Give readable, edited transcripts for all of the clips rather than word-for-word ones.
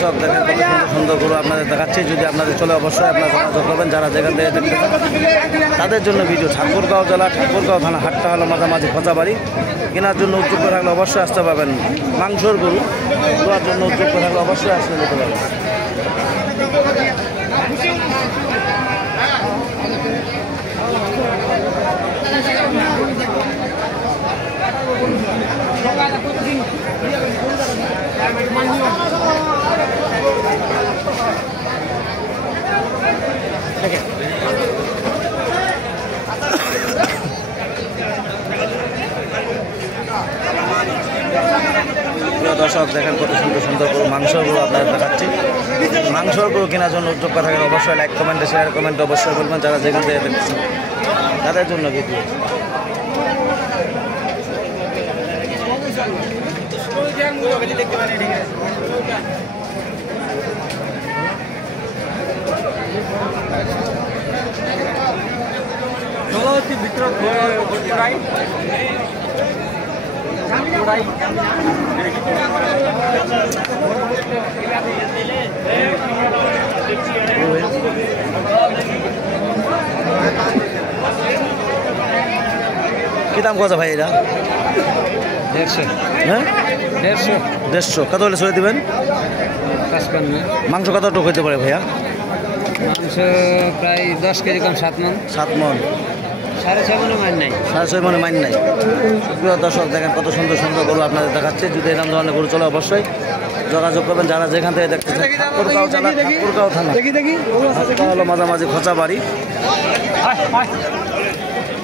দর্শক দেখেন কত সুন্দর সুন্দর গরু আপনাদের দেখাচ্ছি। যদি আপনাদের চলে অবশ্যই আপনারা যোগাযোগ করবেন যারা যেখান থেকে দেখতে তাদের জন্য ভিডিও। ঠাকুরগাঁও জেলা ঠাকুরগাঁও থানা হাটটা হলো মাঝামাঝি খোঁচাবাড়ি। কেনার জন্য উদ্যোগ থাকলে অবশ্যই আসতে পারবেন। মাংসর গরু দেওয়ার জন্য উদ্যোগ থাকলে অবশ্যই আসতে যেতে পারবেন। দর্শক দেখেন কত সুন্দর সুন্দর গরু, মাংসর গরু আপনাদের দেখাচ্ছি। মাংসর গরু কেনার জন্য উদ্যোগ থাকেন অবশ্যই লাইক কমেন্টে শেয়ার কমেন্টে অবশ্যই বলবেন যারা যেখান থেকে দেখছেন তাদের জন্য ভিডিও। কি দাম কথা ভাই এটা? 150। হ্যাঁ 150। 150। কত হলে ছেড়ে দেবেন? 55। মাংস কতটুকু হইতে পারে ভাইয়া? মাংস প্রায় 10 কেজি কম 7 মন। 7 মন। 6.5 মনে মান নাই। 6.5 মনে মাইন নাই। প্রিয় দর্শক দেখেন কত সুন্দর সুন্দর গরু আপনাদের দেখাচ্ছে। যদি এরকম ধরনের গরু চলে অবশ্যই যোগাযোগ করবেন যারা যেখান থেকে দেখতেছেন। ঠাকুরগাঁও জেলা ঠাকুরগাঁও থানা হলো মাঝামাঝি খোঁচাবাড়ি।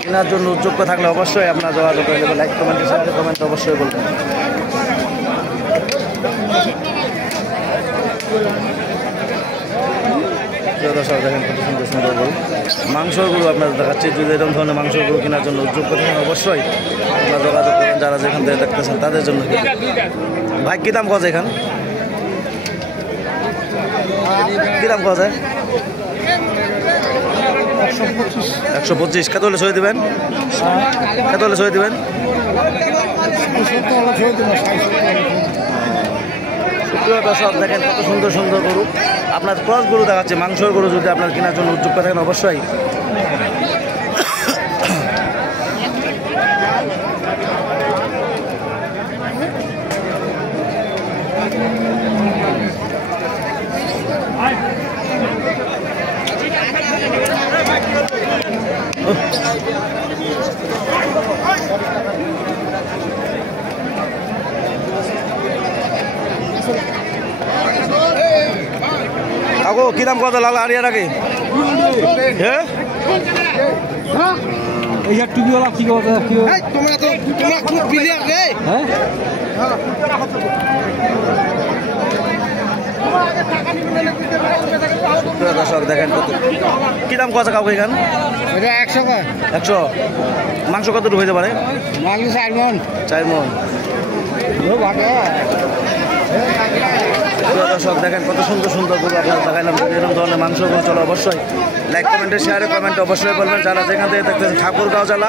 কেনার জন্য উদ্যোগ থাকলে অবশ্যই আপনার যোগাযোগ করে দেবেন। লাইক কমেন্ট শেয়ার কমেন্ট অবশ্যই বলবেন। দর্শক দেখেন কত সুন্দর সুন্দর গরু, মাংসর গরু আপনাদের দেখাচ্ছি। যদি এরকম ধরনের মাংসর গরু কেনার জন্য উদ্যোগ থাকেন অবশ্যই আপনারা যোগাযোগ করবেন যারা যেখান থেকে দেখতেছেন তাদের জন্য। ভাই কী দাম কথা এখান? কী দাম কথা? 125। কত হলে সই দেবেন? কত হলে সই দেবেন? সুপ্রিয় দর্শক দেখেন কত সুন্দর সুন্দর গরু আপনার ক্রস গরু দেখাচ্ছে। মাংসর গরু যদি আপনার কেনার জন্য উদ্যোগ থাকেন অবশ্যই আগো কি দাম কত লাল আরিয়াটাকে? হ্যাঁ এই আর টুপিওয়ালা কি কথা কি? তোমরা খুব প্লেয়ার রে। হ্যাঁ দর্শক দেখেন কত কি দাম কত কাউকে এখান? এটা 100 টাকা। 100। মাংস কতটুকু হইতে পারে? মাংস 4 মন। 4 মন। দর্শক দেখেন কত সুন্দর সুন্দর গরু আপনার দেখাইলাম। এরকম ধরনের মাংস গরু চলো অবশ্যই লাইক কমেন্টে শেয়ারে কমেন্টে অবশ্যই বলবেন যারা যেখান থেকে দেখতেছেন। ঠাকুরগাঁও জেলা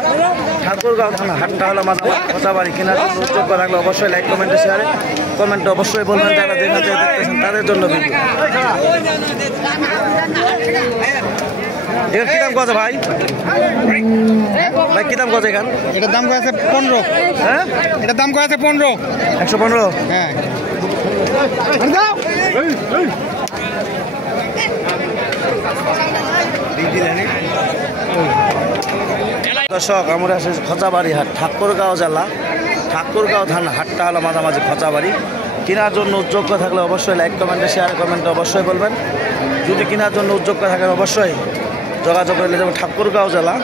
ঠাকুরগাঁও থানা হাটটা হলো খোঁচাবাড়ি। কেনার জন্য উদ্যোগ রাখলে অবশ্যই লাইক কমেন্টে শেয়ারে কমেন্টে অবশ্যই বলবেন যারা যেখান থেকে দেখতেছেন তাদের জন্য ভিডিও। এর কি দাম কত ভাই? ভাই কি দাম কত এখান? এটার দাম কত আছে 15। হ্যাঁ এটার দাম কত আছে 15। 115। হ্যাঁ দর্শক আমরা এসেছি খোঁচাবাড়ি হাট, ঠাকুরগাঁও জেলা ঠাকুরগাঁও থানা হাটটা হলো মাঝামাঝি খোঁচাবাড়ি। কেনার জন্য উদ্যোগ থাকলে অবশ্যই লাইক কমেন্টে শেয়ার কমেন্টে অবশ্যই বলবেন। যদি কেনার জন্য উদ্যোগ থাকেন অবশ্যই যোগাযোগ করলে যাবো ঠাকুরগাঁও জেলা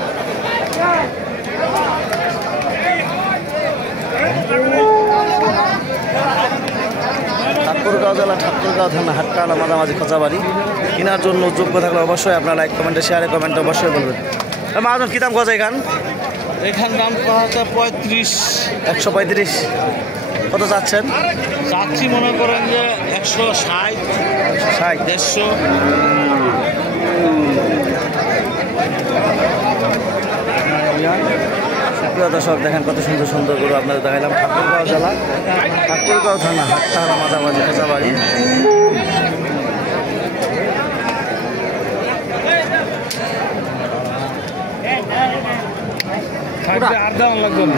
ঠাকুরগাঁও জেলা ঠাকুরগাঁও থানা হাটটা হলো মাঝামাঝি খোঁচাবাড়ি। কেনার জন্য উদ্যোগ থাকলে অবশ্যই আপনার লাইক কমেন্টে শেয়ারে কমেন্টে অবশ্যই বলবেন। মাহাজন কী দাম কথা এখান? এখান দাম 35। 135। কত চাচ্ছেন? চাচ্ছি মনে করেন যে 160, 150। প্রিয় দর্শক দেখেন কত সুন্দর সুন্দর গরু আপনাদের দেখাইলাম। ঠাকুরগাঁও জেলা ঠাকুরগাঁও থানা হাটটা মাঝামাঝি খোঁচাবাড়ি। আর দেওয়ান লাগবে না।